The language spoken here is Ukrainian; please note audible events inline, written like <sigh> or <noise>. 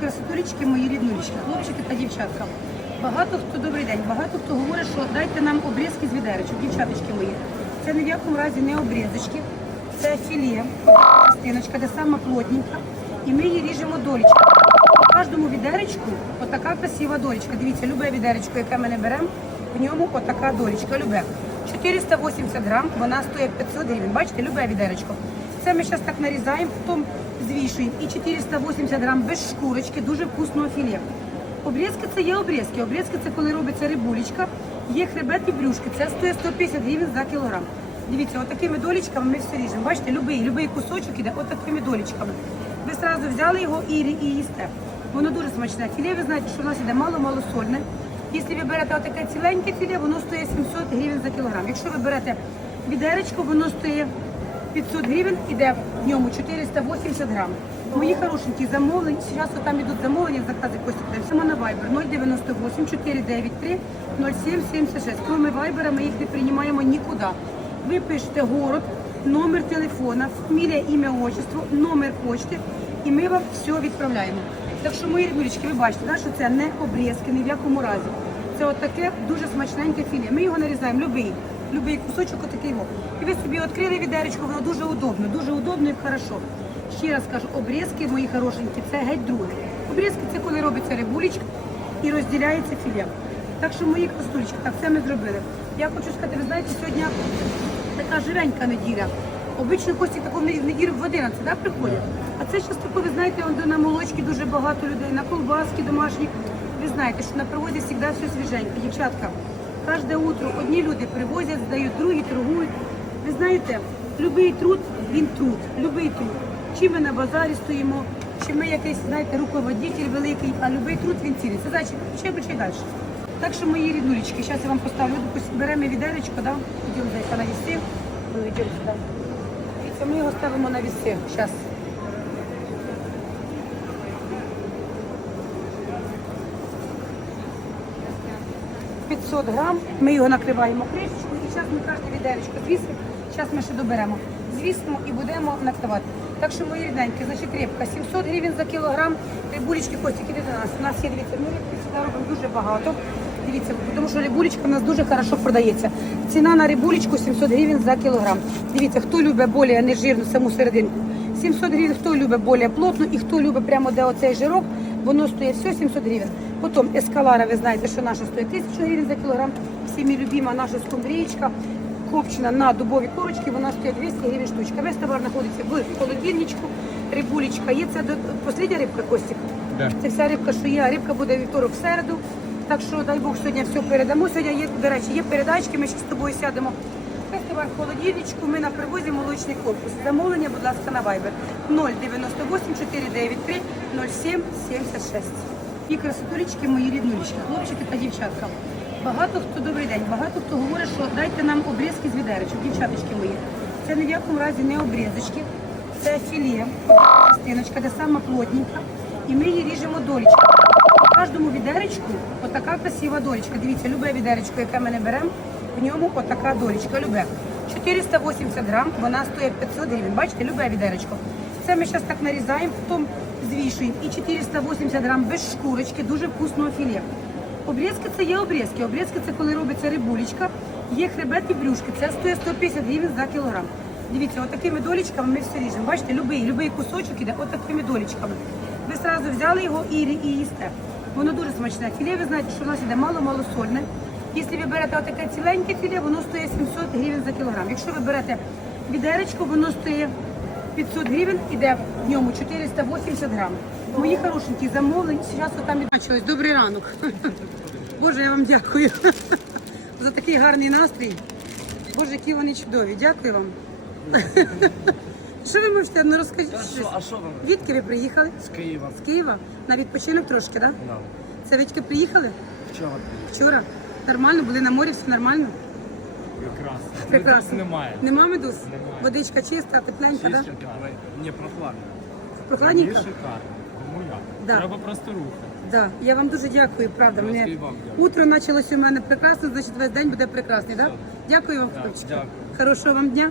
красотулечки, мої ріднулечки, хлопчики та дівчатка. Багато хто добрий день, багато хто говорить, що дайте нам обрізки з відеречок, дівчаточки мої. Це ні в якому разі не обрізочки, це філе, частиночка, де сама плотненька. І ми її ріжемо долічками. У кожному відеречку отака красива долічка. Дивіться, любе відеречко, яке ми не беремо, в ньому отака долічка, любе. 480 грам, вона стоїть 500 гривень. Бачите, любе відеречко. Це ми зараз так нарізаємо, потім звішуємо. І 480 грам без шкурочки, дуже вкусного філе. Обрізки це є обрізки. Обрізки це коли робиться рибулечка, є хребет і брюшки. Це стоїть 150 гривень за кілограм. Дивіться, отакими долічками ми все ріжемо. Бачите, любий, любий кусочок іде отакими долічками. Ви одразу взяли його і, і їсте. Воно дуже смачне. Філе, ви знаєте, що в нас іде мало-мало сольне. Якщо ви берете отаке ціленьке філе, воно стоїть 700 гривень за кілограм. Якщо ви берете відеречко, воно стоїть 500 гривень, іде в ньому 480 грам. Мої хорошенькі замовлення, зараз там ідуть замовлення, закази Костя Саме на Viber 098 493 0776. Кроме Viber ми їх не приймаємо нікуди. Ви пишете город, номер телефона, фамілія, ім'я, отчество, номер почти, і ми вам все відправляємо. Так що, мої ріднулечки, ви бачите, да, що це не обрізки, ні в якому разі. Це от таке дуже смачненьке філе. Ми його нарізаємо, любий, любий кусочок отакий. во. І ви собі відкрили відеречко, воно дуже удобно, дуже удобно і хорошо. Ще раз кажу, обрізки, мої хорошенькі, це геть друге. Обрізки це коли робиться рибулечка і розділяється філе. Так що мої костулечки, так це ми зробили. Я хочу сказати, ви знаєте, сьогодні така живенька неділя. Обично Костік таку в неділю в 11 да, приходять. А це зараз тако, ви знаєте, на молочки дуже багато людей, на колбаски домашні. Ви знаєте, що на привозі завжди все свіженьке. Дівчатка, кожне утро одні люди привозять, здають, другі торгують. Ви знаєте, любий труд, він труд, любий труд. Чи ми на базарі стоїмо, чи ми якийсь, знаєте, руководитель великий, а любий труд він ціниться. Зайчик, ще бичай далі. Так що мої ріднулечки, зараз я вам поставлю, беремо відеречко, да? Йдемо зайка на віси, ну йдемо сюди. Ми його ставимо на віси. Зараз. – 500 грам, ми його накриваємо кришечкою і зараз ми кожне відеречко звісимо, зараз ми ще доберемо. Звісимо і будемо накривати. Так що, мої рідненькі, значить рибка 700 гривень за кілограм, рибулечки, іди до нас. У нас є, дивіться, ми рибки сюди робимо дуже багато. Дивіться, тому що рибулечка у нас дуже хорошо продається. Ціна на рибулечку 700 гривень за кілограм. Дивіться, хто любить більш нежирну саму серединку. 700 гривень, хто любить більш плотну і хто любить прямо де оцей жирок, воно стоїть все 700 гривень. Потім ескалара, ви знаєте, що наша стоїть 1000 гривень за кілограм. Всіми любима наша скумбрієчка, копчена на дубові корочки, вона стоїть 200 гривень штучка. Весь товар знаходиться в холодильничку, рибулечка є. Це послідня рибка, Костік. Да. Це вся рибка, що є, рибка буде вівторок в середу. Так що дай Бог сьогодні все передамо. Сьогодні є, до речі, є передачки, ми ще з тобою сядемо. Весь товар в холодильничку, ми на привозі молочний корпус. Замовлення, будь ласка, на Viber 098 493 07 76. І красотулечки, мої ріднулечки, хлопчики та дівчатка. Багато хто добрий день, багато хто говорить, що дайте нам обрізки з відеречок, дівчаточки мої. Це ні в якому разі не обрізочки, це філе, частиночка, де сама плотненька. І ми її ріжемо долічками. У кожному відеречку отака красива долічка. Дивіться, любе відеречко, яке ми не беремо, в ньому отака долічка, любе. 480 грам, вона стоїть 500 гривень. Бачите, любе відеречко. Це ми зараз так нарізаємо, потім звішуємо. І 480 грам без шкурочки, дуже вкусного філе. Обрізки це є обрізки. Обрізки це коли робиться рибулечка, є хребет і брюшки. Це стоїть 150 гривень за кілограм. Дивіться, отакими долічками ми все ріжемо. Бачите, любий, любий кусочок іде отакими долічками. Ви одразу взяли його і, і їсте. Воно дуже смачне. Філе, ви знаєте, що в нас іде мало-мало сольне. Якщо ви берете отаке ціленьке філе, воно стоїть 700 гривень за кілограм. Якщо ви берете відеречко, воно стоїть 500 гривень, іде в ньому 480 грам. Мої хорошенькі замовлення, зараз там відбачилось. Добрий ранок. <laughs> Боже, я вам дякую <laughs> за такий гарний настрій. Боже, які вони чудові. Дякую вам. <laughs> Що ви можете ну, розкажіть? А що, а що вам? Відки ви приїхали? З Києва. З Києва? На відпочинок трошки, так? Да? Да. Це ви тільки приїхали? Вчора. Вчора? Нормально, були на морі, все нормально? Прекрасно. Медуз немає. Нема медуз? Немає. Водичка чиста, тепленька, так? Да? Чистенько, давай. Не прохладна. Прохладненька? Мені шикарно. Тому як? Да. Треба просто рухати. Да. Я вам дуже дякую, правда. Мене вам дякую. утро почалося у мене прекрасно, значить весь день буде прекрасний, так? Да? Дякую вам, Так, хлопчики. дякую. Хорошого вам дня.